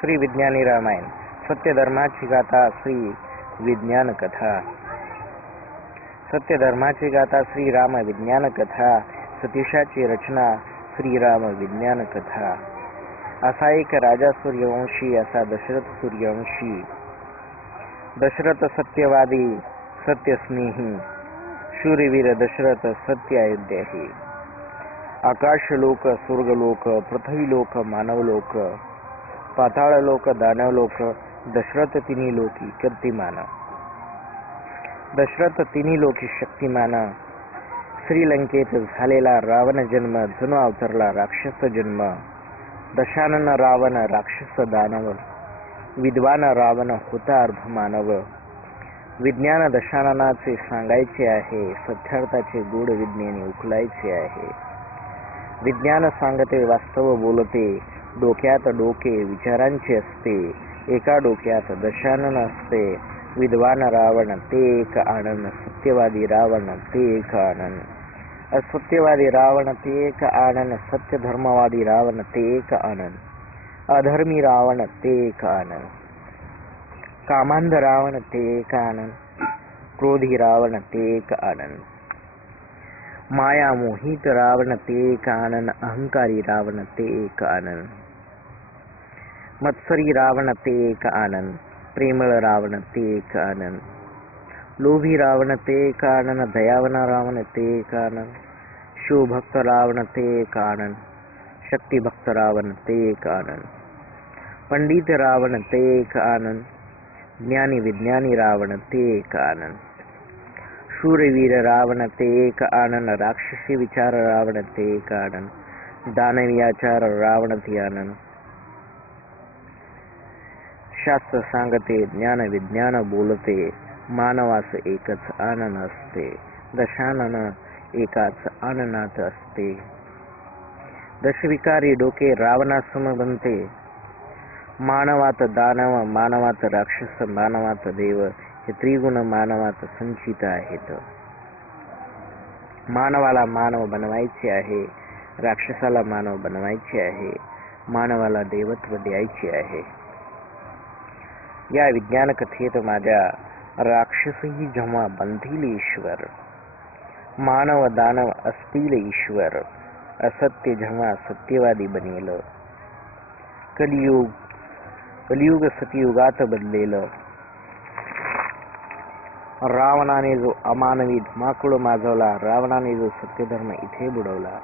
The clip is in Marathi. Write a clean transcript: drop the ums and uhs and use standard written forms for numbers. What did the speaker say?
श्री विज्ञानी रामायण, सत्यधर्माची गाथा, श्री विज्ञान कथा. सत्यधर्माची गाथा, श्री राम विज्ञान कथा. सतीशाची रचना, श्रीराम विज्ञान कथा. असा एक राजा सूर्यवंशी, असा दशरथ सूर्यवंशी. दशरथ सत्यवादी, सत्यस्नेही, शूरवीर दशरथ सत्य अयोध्याही. आकाशलोक, स्वर्गलोक, पृथ्वीलोक, मानवलोक, पाताळलोक, दानवलोक, दशरथ तिन्ही लोकी कीर्तिमान. दशरथ तिन्ही लोकी शक्तिमान. श्रीलंकेत झालेला रावण जन्म, जणू अवतरला राक्षस जन्म. दशानन रावण, राक्षस दानव, विद्वान रावण होता अर्धमानव. विज्ञान दशाननाचे सांगायचे आहे, सत्यार्थाचे गोड विज्ञानी उकलायचे आहे. विज्ञान सांगते, वास्तव बोलते, डोक्यात डोके विचारांचे असते. एका डोक्यात दशानन असते. विद्वान रावण ते एक आनंद, सत्यवादी रावण ते एक आनंद. असत्यवादी रावण ते एक आनंद, सत्यधर्मवादी रावण ते एक आनंद. अधर्मी रावण ते एक आनंद. कामांध रावण ते एक आनंद. क्रोधी रावण ते एक आनंद. माया मोहित रावण ते एक आनंद. अहंकारी रावण ते एक आनंद. मत्सरी रावण ते एक आनंद. प्रेमळ रावण ते एक आनंद. लोभी रावण ते एक आनंद. दयावान रावण ते एक आनंद. शिवभक्त रावण ते एक आनंद. शक्तिभक्त रावण ते एक आनंद. पंडित रावण ते एक आनंद. ज्ञानी विज्ञानी रावण ते एक आनंद. शूरवीर रावण ते एक आनंद. राक्षसी विचार रावण ते एक आनंद. दानवी आचार रावण ते आनंद. शास्त्र सांगते, ज्ञान विज्ञान बोलते, मानवास एकच आनंद असते. दशानन एकाच आनंदात असते. दशविकारी डोके रावणासम बनते. मानवात दानव, मानवात राक्षस, मानवात देव, हे त्रिगुण मानवात संचित आहेत. मानवाला मानव बनवायचे आहे, राक्षसाला मानव बनवायचे आहे, मानवाला देवत्व द्यायचे आहे. या विज्ञान कथेत माझ्या राक्षसही जेव्हा बनतील ईश्वर, मानव दानव असतील ईश्वर, असत्य जेव्हा सत्यवादी बनेल, कलियुग सतयुगात बदलेल. रावणाने जो अमानवी धुमाकूळ माजवला, रावणाने जो सत्यधर्म इथे बुडवला,